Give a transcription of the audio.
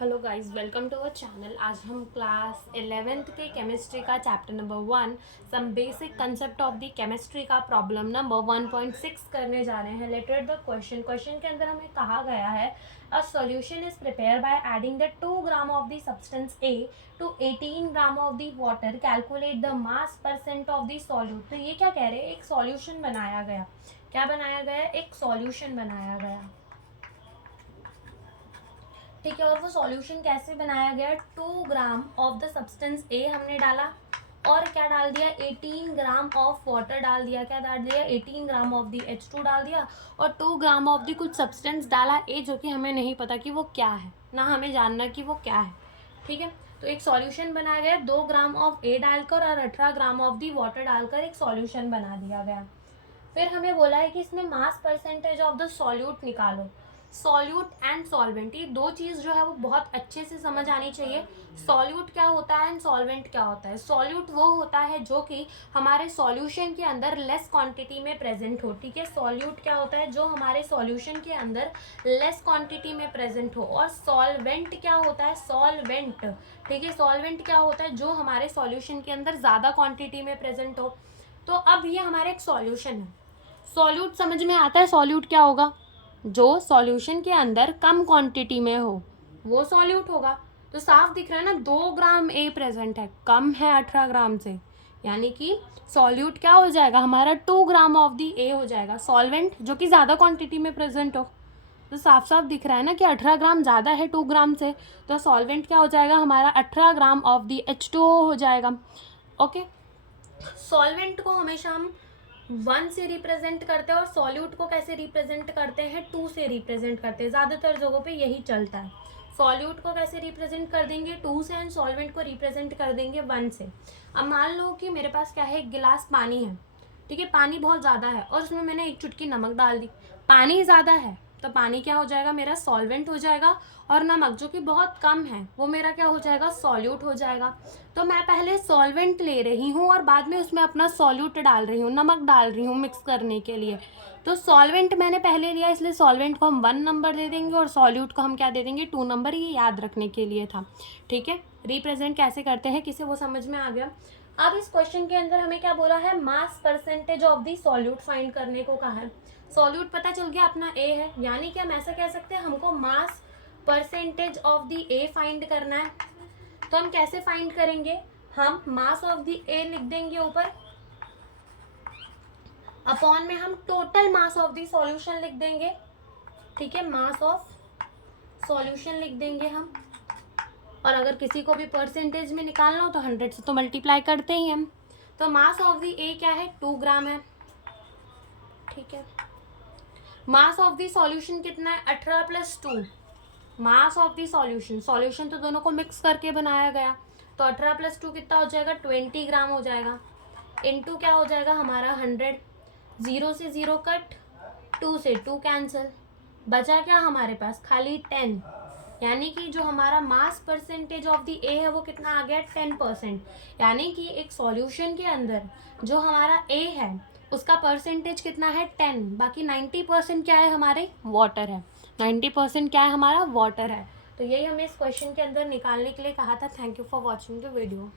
Hello guys, welcome to our channel. आज हम class 11th के केमिस्ट्री का chapter number 1 some basic concept of the chemistry का problem number 1.6 करने जा रहे हैं। लेटेड द क्वेश्चन के अंदर हमें कहा गया है a solution is prepare by adding the 2 gram of the substance A to 18 gram of the water, calculate the mass percent of the solute. तो ये क्या कह रहे हैं, एक सॉल्यूशन बनाया गया। क्या बनाया गया? एक सॉल्यूशन बनाया गया, ठीक है। और वो सॉल्यूशन कैसे बनाया गया? 2 ग्राम ऑफ द सब्सटेंस ए हमने डाला और क्या डाल दिया? 18 ग्राम ऑफ वाटर डाल दिया। क्या डाल दिया? 18 ग्राम ऑफ दी H2 डाल दिया और 2 ग्राम ऑफ दी कुछ सब्सटेंस डाला ए, जो कि हमें नहीं पता कि वो क्या है, ना हमें जानना कि वो क्या है, ठीक है। तो एक सॉल्यूशन बनाया गया 2 ग्राम ऑफ ए डालकर और 18 ग्राम ऑफ दी वाटर डालकर एक सॉल्यूशन बना दिया गया। फिर हमें बोला है कि इसमें mass percentage of the solute निकालो। सॉल्यूट एंड सॉल्वेंट, ये दो चीज़ जो है वो बहुत अच्छे से समझ आनी चाहिए। सॉल्यूट क्या होता है एंड सॉल्वेंट क्या होता है? सॉल्यूट वो होता है जो कि हमारे सॉल्यूशन के अंदर लेस क्वांटिटी में प्रेजेंट हो, ठीक है। सॉल्यूट क्या होता है? जो हमारे सॉल्यूशन के अंदर लेस क्वांटिटी में प्रेजेंट हो। और सॉल्वेंट क्या होता है? सॉल्वेंट, ठीक है। सॉल्वेंट क्या होता है? जो हमारे सॉल्यूशन के अंदर ज़्यादा क्वांटिटी में प्रेजेंट हो। तो अब ये हमारा एक सॉल्यूशन है। सॉल्यूट समझ में आता है? सॉल्यूट क्या होगा? जो सॉल्यूशन के अंदर कम क्वांटिटी में हो वो सॉल्यूट होगा। तो साफ दिख रहा है ना, 2 ग्राम ए प्रेजेंट है, कम है 18 ग्राम से, यानी कि सॉल्यूट क्या हो जाएगा हमारा? 2 ग्राम ऑफ दी ए हो जाएगा। सॉल्वेंट जो कि ज़्यादा क्वांटिटी में प्रेजेंट हो, तो साफ साफ दिख रहा है ना कि 18 ग्राम ज़्यादा है 2 ग्राम से, तो सॉल्वेंट क्या हो जाएगा हमारा? 18 ग्राम ऑफ दी H2O हो जाएगा। ओके, सॉल्वेंट को हमेशा हम 1 से रिप्रेजेंट करते हैं और सॉल्यूट को कैसे रिप्रेजेंट करते हैं? 2 से रिप्रेजेंट करते हैं। ज़्यादातर जगहों पे यही चलता है। सॉल्यूट को कैसे रिप्रेजेंट कर देंगे? 2 से, एंड सॉल्वेंट को रिप्रेजेंट कर देंगे 1 से। अब मान लो कि मेरे पास क्या है, एक गिलास पानी है, ठीक है। पानी बहुत ज़्यादा है और उसमें मैंने एक चुटकी नमक डाल दी। पानी ज़्यादा है तो पानी क्या हो जाएगा मेरा? सॉल्वेंट हो जाएगा। और नमक जो कि बहुत कम है वो मेरा क्या हो जाएगा? सॉल्यूट हो जाएगा। तो मैं पहले सॉल्वेंट ले रही हूँ और बाद में उसमें अपना सॉल्यूट डाल रही हूँ, नमक डाल रही हूँ मिक्स करने के लिए। तो सॉल्वेंट मैंने पहले लिया, इसलिए सॉल्वेंट को हम 1 नंबर दे देंगे और सॉल्यूट को हम क्या दे देंगे? 2 नंबर। ये याद रखने के लिए था, ठीक है। रिप्रेजेंट कैसे करते हैं, किसे वो समझ में आ गया। अब इस क्वेश्चन के अंदर हमें क्या बोला है? Mass percentage of the solute find करने को कहा है। सॉल्यूट पता चल गया अपना ए है, यानी कि हम ऐसा कह सकते हैं हमको mass percentage of the A find करना है। तो हम कैसे फाइंड करेंगे? हम मास ऑफ दी ए लिख देंगे ऊपर, अपॉन में हम total mass of the solution लिख देंगे, ठीक है। मास ऑफ सॉल्यूशन लिख देंगे हम। और अगर किसी को भी परसेंटेज में निकालना हो तो 100 से तो मल्टीप्लाई करते ही हम। तो मास ऑफ दी ए क्या है? 2 ग्राम है, ठीक है। मास ऑफ दी सॉल्यूशन कितना है? 18 + 2। Mass of the solution, solution तो दोनों को मिक्स करके बनाया गया, तो 18 + 2 कितना हो जाएगा? 20 ग्राम हो जाएगा। इनटू क्या हो जाएगा हमारा? 100। 0 से 0 कट, 2 से 2 कैंसिल, बचा क्या हमारे पास? खाली 10। यानी कि जो हमारा मास परसेंटेज ऑफ दी ए है वो कितना आ गया? 10%। यानी कि एक सॉल्यूशन के अंदर जो हमारा ए है उसका परसेंटेज कितना है? 10। बाकी 90% क्या है हमारे? वाटर है। 90% क्या है हमारा? वाटर है। तो यही हमें इस क्वेश्चन के अंदर निकालने के लिए कहा था। Thank you for watching the video.